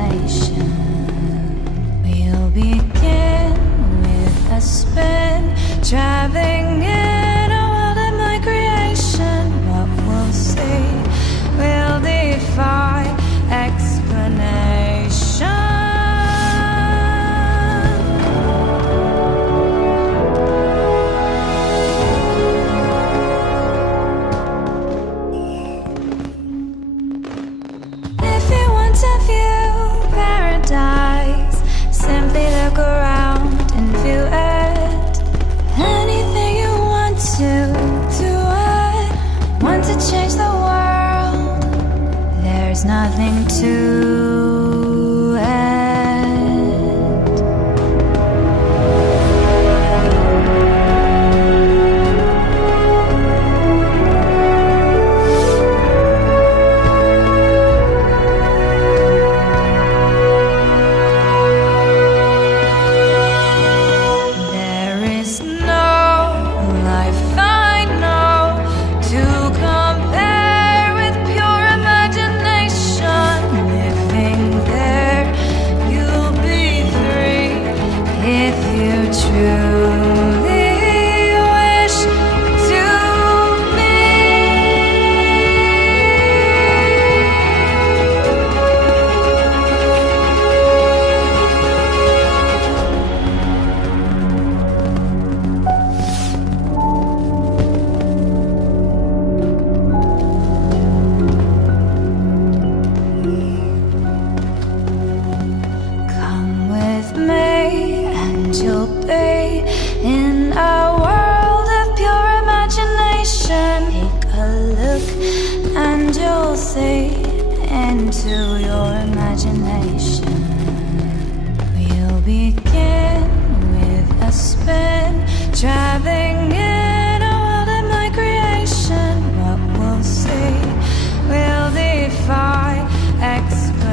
imagination. We'll begin with a spin, driving in a world of my creation. What we'll see will defy explanation. Simply look around and view it. Anything you want to do it. Want to change the world? There's nothing to it. Into your imagination. We'll begin with a spin, driving in a world of my creation. What we'll see will defy explanation.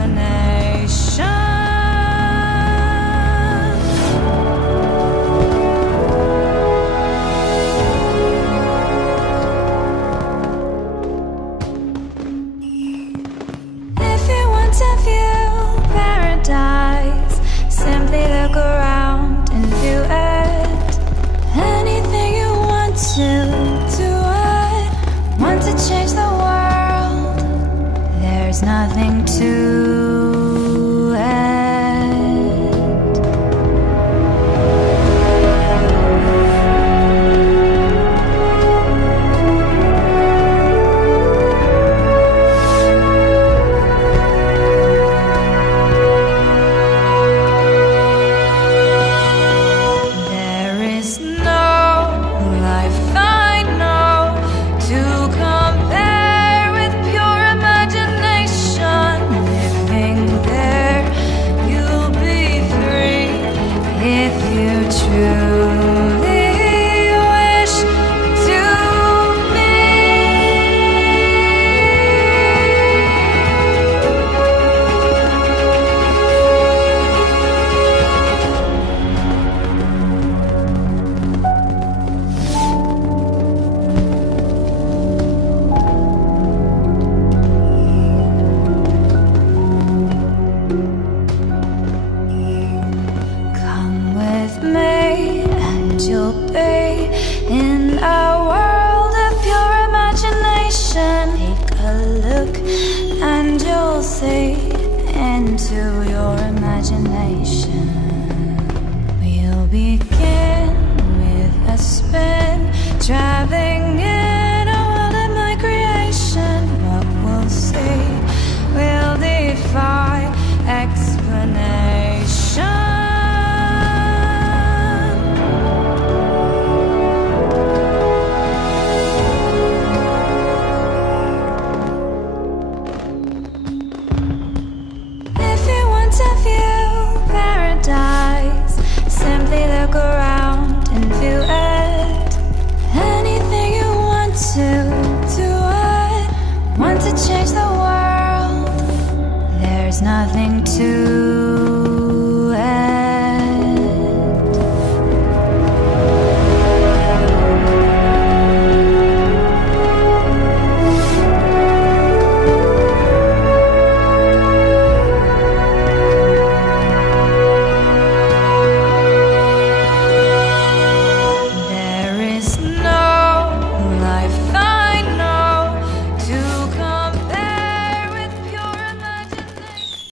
Simply look around and view it. Anything you want to do it. Want to change the world? There's nothing to it. Into your imagination. We'll begin with a spin, driving